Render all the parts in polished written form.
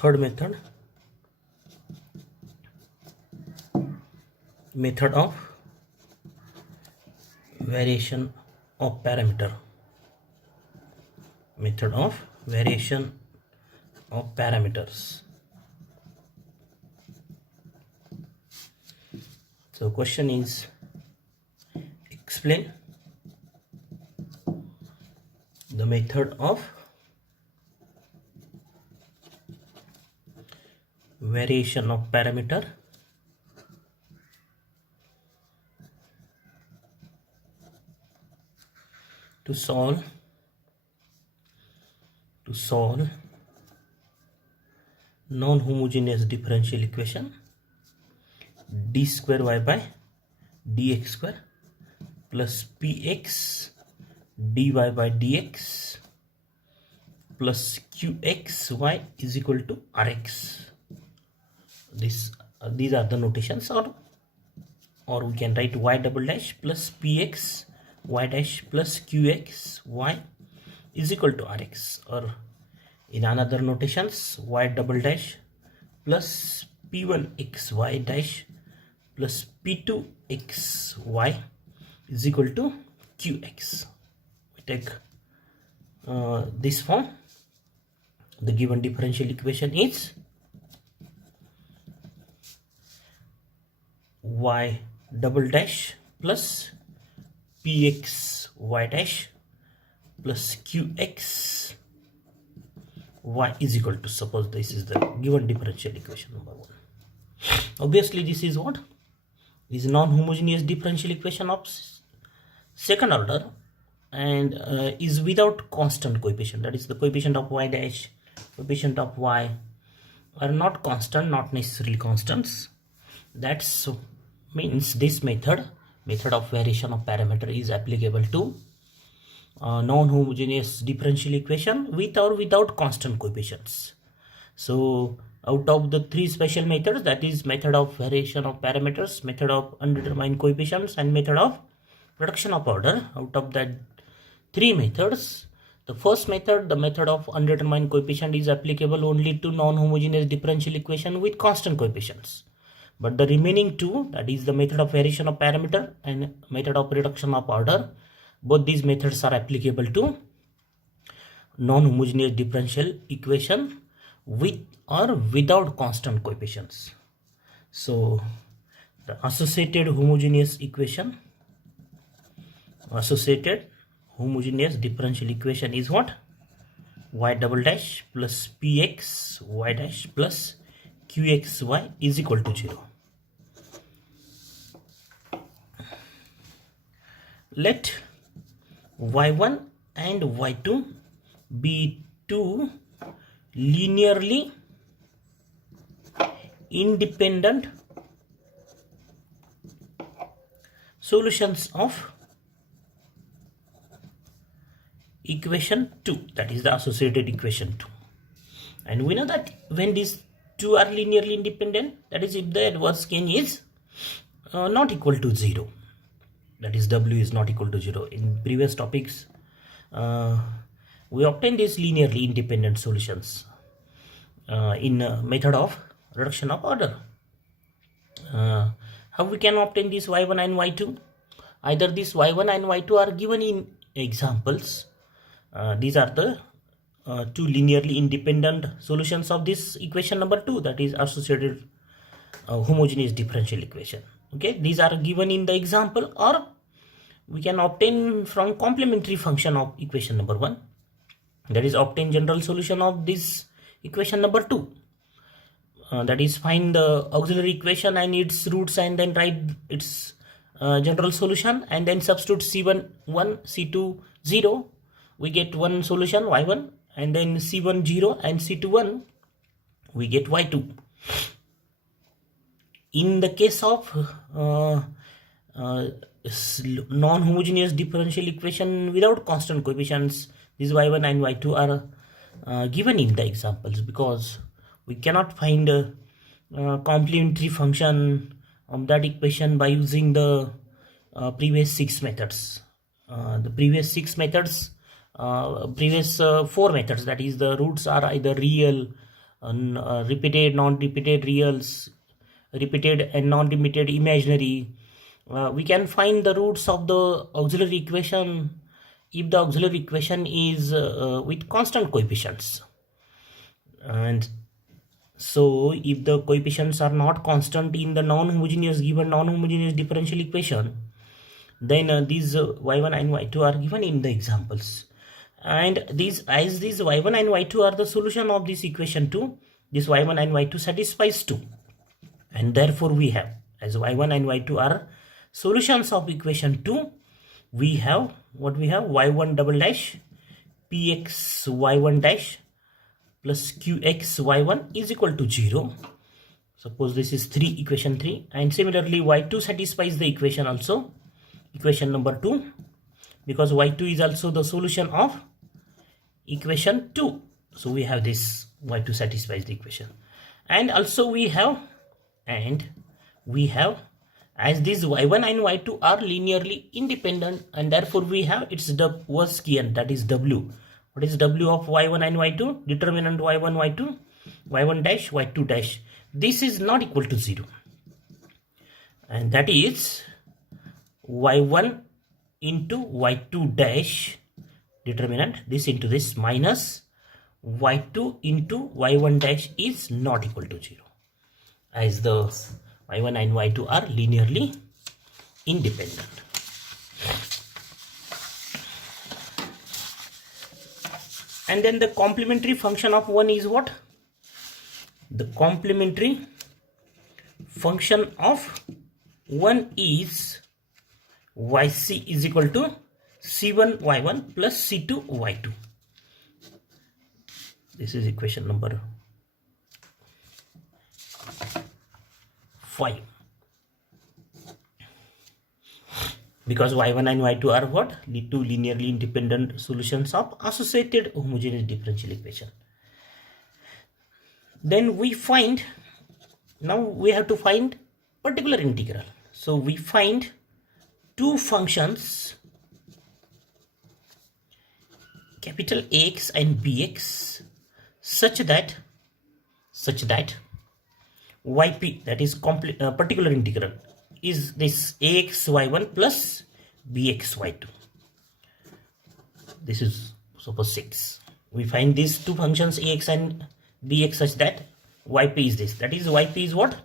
third method of variation of parameter. Method of variation of parameters. So question is, explain the method of variation of parameter to solve non-homogeneous differential equation d square y by dx square plus px dy by dx plus qxy is equal to rx. These are the notations, or we can write y double dash plus px y dash plus qx y is equal to rx, or in another notations y double dash plus p1 xy dash plus p2 xy is equal to qx. We take this form. The given differential equation is y double dash plus px y dash plus qx y is equal to, suppose this is the given differential equation number 1. Obviously this is what is non-homogeneous differential equation of second order, and is without constant coefficient. That is, the coefficient of y dash, coefficient of y are not constant, not necessarily constants. That means this method of variation of parameter is applicable to non-homogeneous differential equation with or without constant coefficients. So out of the 3 special methods, that is method of variation of parameters, method of undetermined coefficients, and method of reduction of order, out of that 3 methods, the first method, the method of undetermined coefficient, is applicable only to non-homogeneous differential equation with constant coefficients. But the remaining 2, that is the method of variation of parameter and method of reduction of order, both these methods are applicable to non-homogeneous differential equation with or without constant coefficients. So the associated homogeneous differential equation is what? Y double dash plus px y dash plus qxy is equal to 0. Let y1 and y2 be 2 linearly independent solutions of equation 2, that is the associated equation 2. And we know that when these 2 are linearly independent, that is if the adverse gain is not equal to 0, that is w is not equal to 0. In previous topics we obtained these linearly independent solutions in method of reduction of order. How we can obtain this y1 and y2? Either this y1 and y2 are given in examples. These are the 2 linearly independent solutions of this equation number 2, that is associated homogeneous differential equation. Okay, these are given in the example, or we can obtain from complementary function of equation number 1, that is obtain general solution of this equation number 2. That is, find the auxiliary equation and its roots and then write its general solution, and then substitute c1 1 c2 0, we get one solution y1, and then c1 0 and c2 1, we get y2. In the case of non-homogeneous differential equation without constant coefficients, these y1 and y2 are given in the examples, because we cannot find a complementary function of that equation by using the previous 6 methods. The previous 6 methods, previous 4 methods, that is the roots are either real repeated, non-repeated reals, repeated and non-repeated imaginary. We can find the roots of the auxiliary equation if the auxiliary equation is with constant coefficients. And so if the coefficients are not constant in the non-homogeneous given non-homogeneous differential equation, then these y1 and y2 are given in the examples. And these y1 and y2 are the solution of this equation 2, this y1 and y2 satisfies 2. And therefore we have, as y1 and y2 are solutions of equation 2, we have what we have, y1 double dash px y1 dash plus qx y1 is equal to 0. Suppose this is equation 3, and similarly y2 satisfies the equation also, equation number 2, because y2 is also the solution of equation 2. So we have this y2 satisfies the equation. And also we have as these y1 and y2 are linearly independent, and therefore we have its Dovskian, that is w. What is w of y1 and y2? Determinant y1 y2, y1 dash y2 dash. This is not equal to 0, and that is y1 into y2 dash determinant, this into this, minus y2 into y1 dash is not equal to 0, as the y1 and y2 are linearly independent. And then the complementary function of 1 is what? The complementary function of 1 is yc is equal to c1 y1 plus c2 y2. This is equation number 5. Because y1 and y2 are what? The two linearly independent solutions of associated homogeneous differential equation. Then we find, now we have to find particular integral. So we find two functions, capital Ax and Bx, such that yp, that is particular integral, is this ax y1 plus bx y2. This is suppose 6. We find these two functions ax and bx such that yp is this, that is yp is what?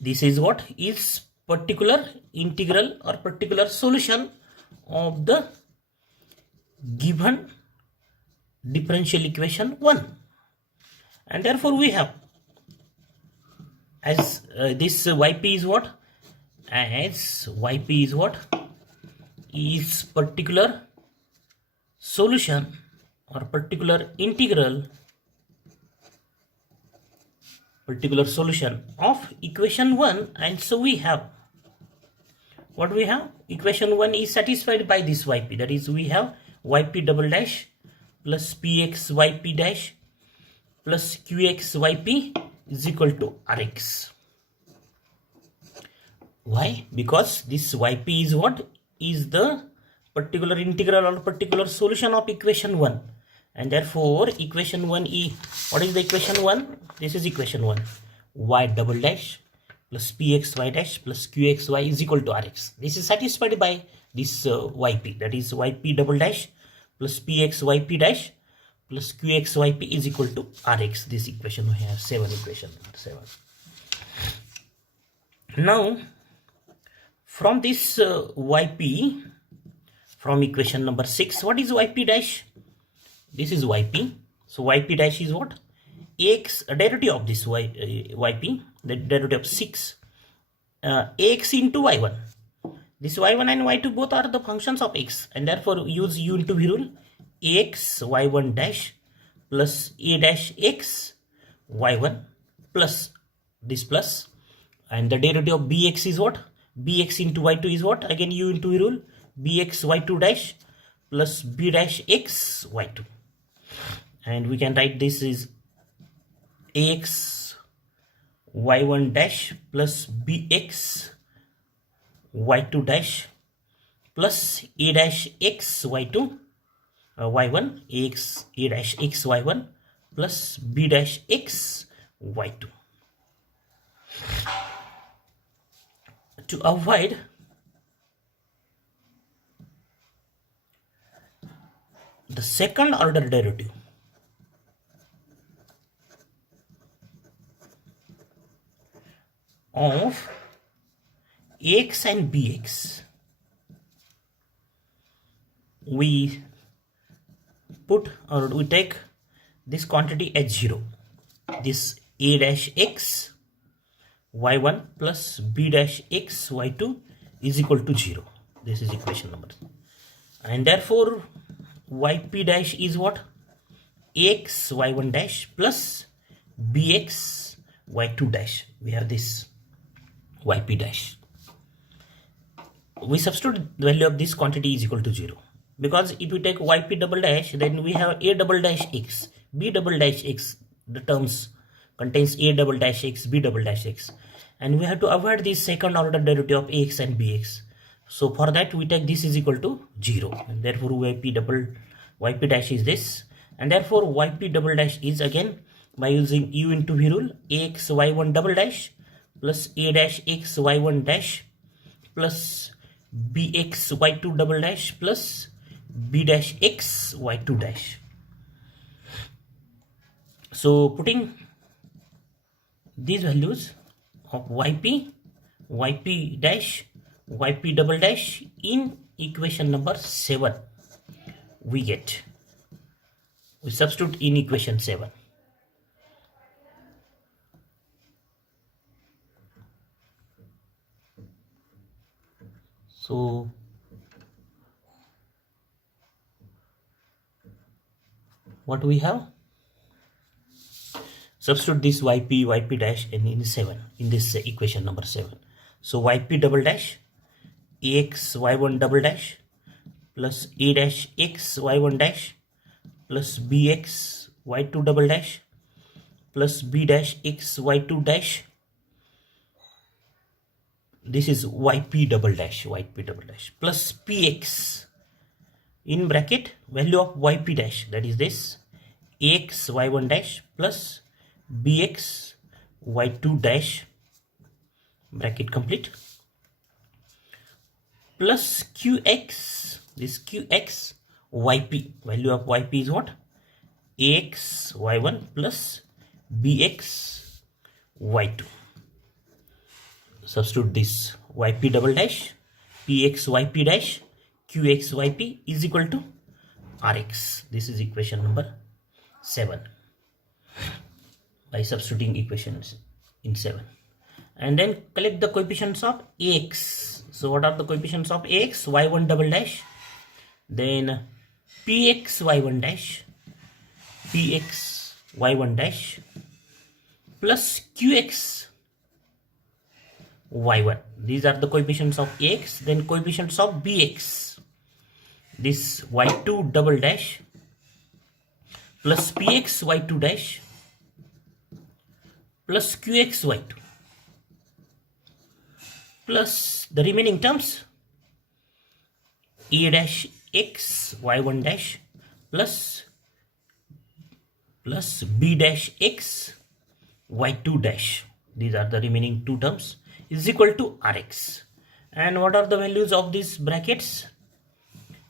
This is what is particular integral or particular solution of the given differential equation 1. And therefore we have, as this yp is what? As yp is what? Is particular solution or particular integral, particular solution of equation 1. And so we have, what we have? Equation 1 is satisfied by this yp, that is we have yp double dash plus px yp dash plus qx yp is equal to rx. Why? Because this yp is what? Is the particular integral or particular solution of equation 1. And therefore equation 1 is, what is the equation 1? This is equation 1, y double dash plus pxy dash plus qxy is equal to rx. This is satisfied by this yp, that is yp double dash plus pxyp dash plus qxyp is equal to rx. This equation we have 7, equation number 7. Now from this yp, from equation number 6, what is yp dash? This is yp. So yp dash is what? Ax, derivative of this yp, the derivative of 6, ax into y1. This y1 and y2 both are the functions of x, and therefore use u into v rule. Ax y1 dash plus a dash x y1 plus this plus, and the derivative of bx is what? Bx into y2 is what? Again u into v rule. Bx y2 dash plus b dash x y2, and we can write this is ax y1 dash plus bx y2 dash plus a dash x y2 y1 ax a dash x y1 plus b dash x y2. To avoid the second order derivative of ax and bx, we take this quantity as 0. This a dash x y1 plus b dash x y2 is equal to 0. This is equation number. And therefore yp dash is what? Ax y1 dash plus bx y2 dash. We have this yp dash. We substitute the value of this quantity is equal to 0. Because if we take yp double dash, then we have a double dash x, b double dash x. The terms contains a double dash x, b double dash x. And we have to avoid this second order derivative of ax and bx. So for that we take this is equal to 0. And therefore yp dash is this. And therefore yp double dash is again by using u into v rule, ax y1 double dash plus a dash x y1 dash plus bx y2 double dash plus b dash x y2 dash. So putting these values of yp dash, yp double dash in equation number 7, we substitute in equation 7. So what we have? Substitute this yp dash in 7 in this equation number 7. So yp double dash ax y1 double dash plus a dash x y1 dash plus bx y2 double dash plus b dash x y2 dash. This is yp double dash plus px in bracket value of yp dash, that is this ax y1 dash plus bx y2 dash, bracket complete, plus qx, this qx yp, value of yp is what? ax y1 plus bx y2. Substitute this yp double dash px yp dash qx yp is equal to rx. This is equation number 7 by substituting equations in 7. And then collect the coefficients of ax. So what are the coefficients of ax? y1 double dash, then px y1 dash plus qx y1. These are the coefficients of ax. Then coefficients of bx, this y2 double dash plus px y2 dash plus qx y2 plus the remaining terms a dash x y1 dash plus b dash x y2 dash. These are the remaining two terms is equal to rx. And what are the values of these brackets?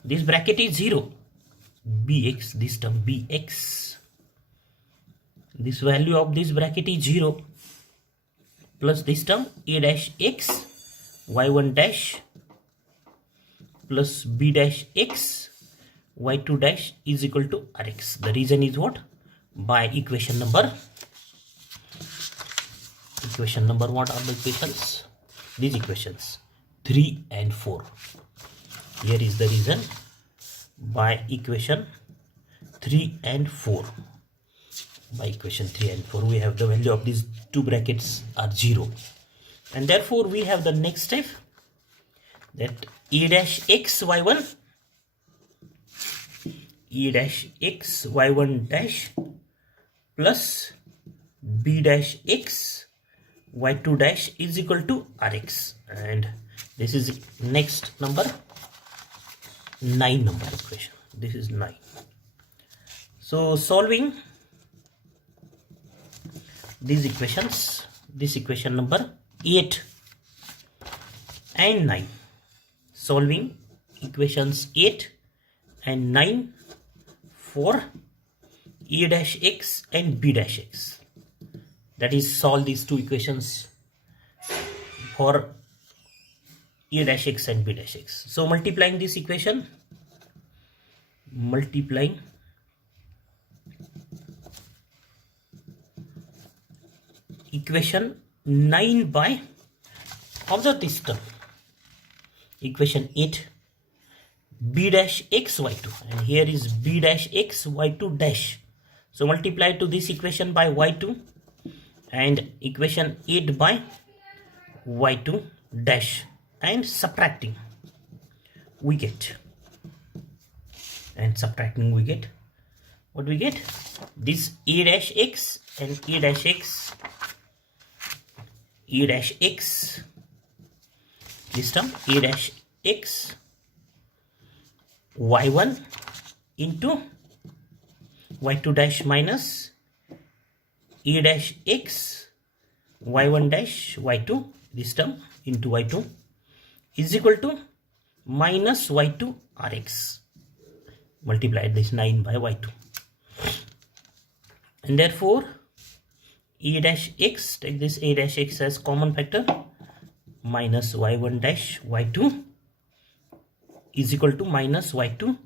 This bracket is 0, bx, this term bx, this value of this bracket is 0 plus this term a dash x y1 dash plus b dash x y2 dash is equal to rx. The reason is what? By equation number, what are the equations? These equations 3 and 4. Here is the reason by equation 3 and 4. By equation 3 and 4 we have the value of these two brackets are 0, and therefore we have the next step, that a dash x y1 dash plus b dash x y2 dash is equal to rx. And this is next number 9 number equation. This is 9. So solving these equations, this equation number 8 and 9, solving equations 8 and 9 for a dash x and b dash x. That is, solve these two equations for a dash x and b dash x. So multiplying this equation, multiplying equation 9 by, observe this term, equation 8, b dash x y2, and here is b dash x y2 dash. So multiply to this equation by y2 and equation 8 by y2 dash, and subtracting we get, and subtracting we get, what we get? This a dash x and a dash x, a dash x, this term a dash x y1 into y2 dash minus a dash x y1 dash y2, this term into y2, is equal to minus y2 rx. Multiply this 9 by y2, and therefore a dash x, take this a dash x as common factor, minus y1 dash y2 is equal to minus y2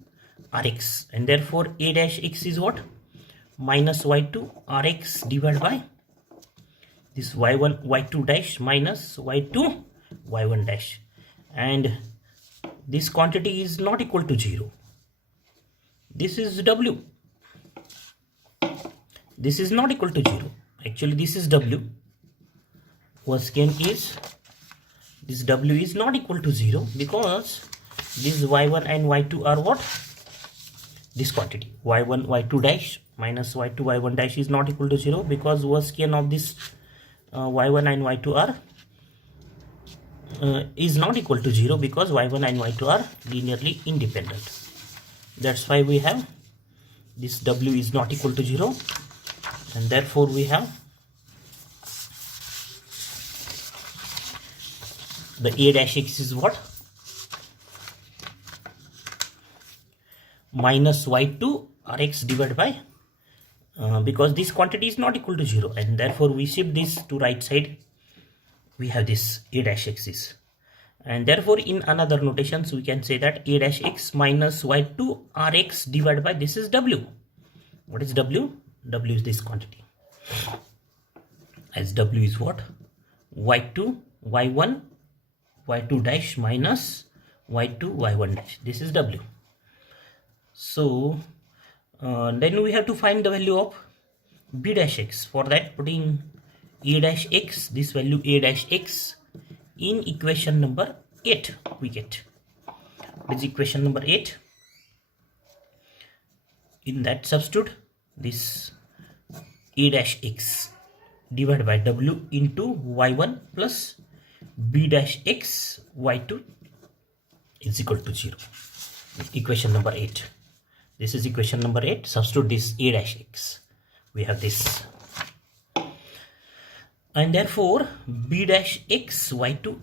rx, and therefore a dash x is what? Minus y2 rx divided by this y1 y2 dash minus y2 y1 dash, and this quantity is not equal to 0. This is w, this is not equal to 0. Actually this is w, worst case is this w is not equal to 0, because this y1 and y2 are what? This quantity y1 y2 dash minus y2 y1 dash is not equal to 0, because worst case of this y1 and y2 are is not equal to 0, because y1 and y2 are linearly independent. That's why we have this w is not equal to 0, and therefore we have the a dash x is what? Minus y2 rx divided by, because this quantity is not equal to 0, and therefore we shift this to right side, we have this a dash x is, and therefore in another notations we can say that a dash x minus y2 rx divided by, this is w. What is w? W is this quantity, as w is what? y2 y1 y2 dash minus y2 y1 dash, this is w. So then we have to find the value of b dash x. For that, putting a dash x, this value a dash x in equation number 8 we get. This equation number 8, in that substitute this a dash x divided by w into y1 plus b dash x y2 is equal to 0. Equation number 8. This is equation number 8. Substitute this a dash x. We have this. And therefore b dash x y2